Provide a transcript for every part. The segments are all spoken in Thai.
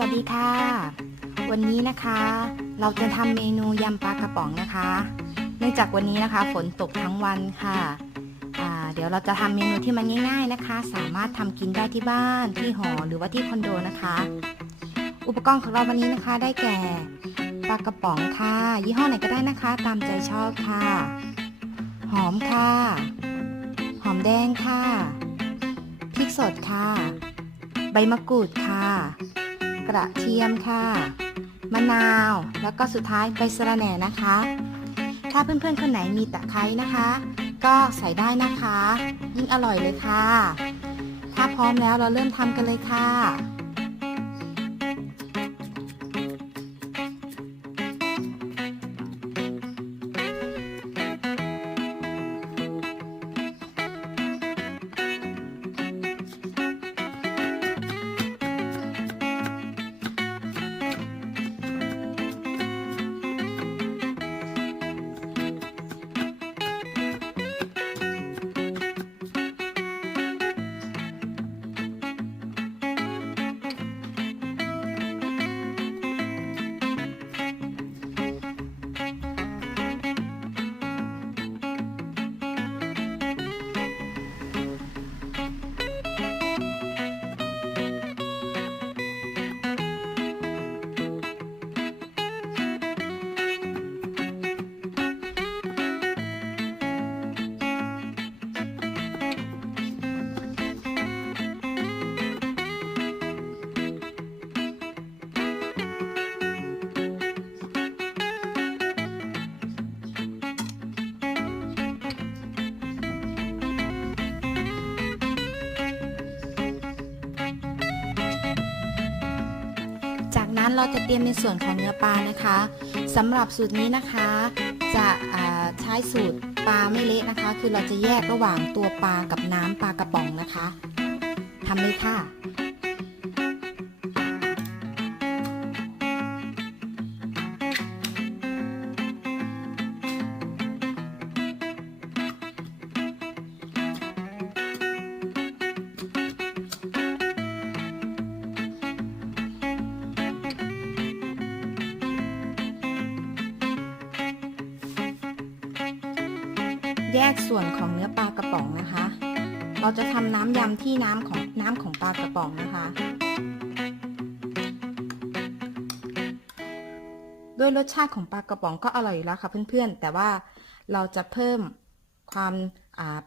สวัสดีค่ะวันนี้นะคะเราจะทำเมนูยำปลากระป๋องนะคะเนื่องจากวันนี้นะคะฝนตกทั้งวันค่ะเดี๋ยวเราจะทำเมนูที่มันง่ายๆนะคะสามารถทำกินได้ที่บ้านที่หอหรือว่าที่คอนโดนะคะอุปกรณ์ของเราวันนี้นะคะได้แก่ปลากระป๋องค่ะยี่ห้อไหนก็ได้นะคะตามใจชอบค่ะหอมค่ะหอมแดงค่ะพริกสดค่ะใบมะกรูดค่ะกระเทียมค่ะมะนาวแล้วก็สุดท้ายใบสะระแหน่นะคะถ้าเพื่อนๆคนไหนมีตะไคร้นะคะก็ใส่ได้นะคะยิ่งอร่อยเลยค่ะถ้าพร้อมแล้วเราเริ่มทำกันเลยค่ะจากนั้นเราจะเตรียมในส่วนของเนื้อปลานะคะสำหรับสูตรนี้นะคะจะใช้สูตรปลาไม่เละนะคะคือเราจะแยกระหว่างตัวปลากับน้ำปลากระป๋องนะคะทำเลยค่ะแยกส่วนของเนื้อปลากระป๋องนะคะเราจะทำน้ำยำที่น้ำของปลากระป๋องนะคะด้วยรสชาติของปลากระป๋องก็อร่อยอยู่แล้วค่ะเพื่อนๆแต่ว่าเราจะเพิ่มความ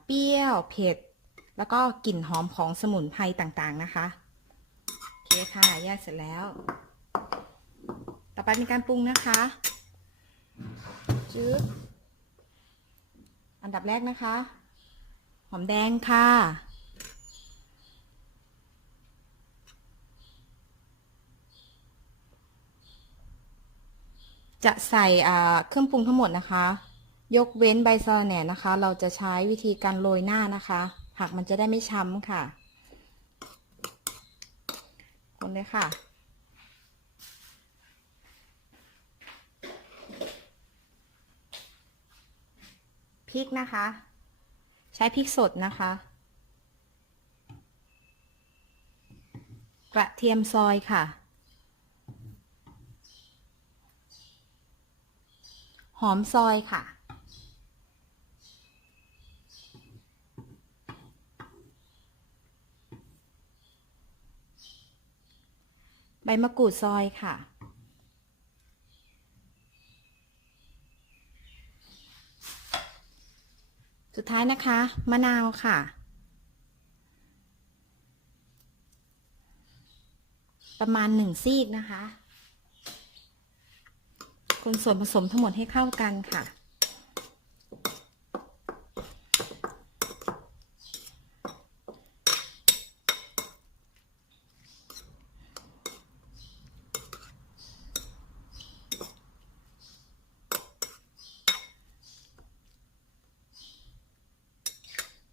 เปรี้ยวเผ็ดแล้วก็กลิ่นหอมของสมุนไพรต่างๆนะคะโอเคค่ะแยกเสร็จแล้วต่อไปเป็นการปรุงนะคะจื๊บอันดับแรกนะคะหอมแดงค่ะจะใส่เครื่องปรุงทั้งหมดนะคะยกเว้นใบสะระแหน่นะคะเราจะใช้วิธีการโรยหน้านะคะผักมันจะได้ไม่ช้ำค่ะคนเลยค่ะพริกนะคะใช้พริกสดนะคะกระเทียมซอยค่ะหอมซอยค่ะใบมะกรูดซอยค่ะสุดท้ายนะคะมะนาวค่ะประมาณ1 ซีกนะคะคนส่วนผสมทั้งหมดให้เข้ากันค่ะ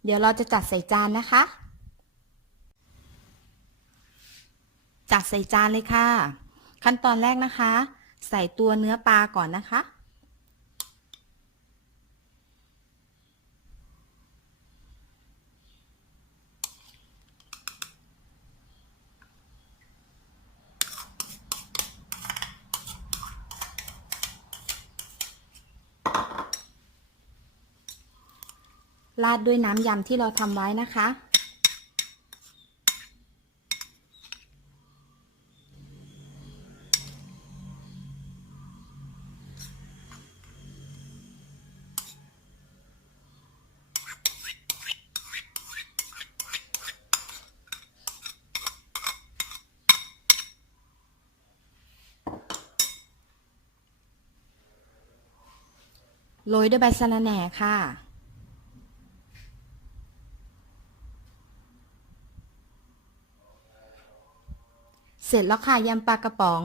เดี๋ยวเราจะจัดใส่จานนะคะจัดใส่จานเลยค่ะขั้นตอนแรกนะคะใส่ตัวเนื้อปลาก่อนนะคะ จ ราดด้วยน้ำยำที่เราทำไว้นะคะโรยด้วยใบสะระแหน่ค่ะเสร็จแล้วค่ะยำปลากระป๋อง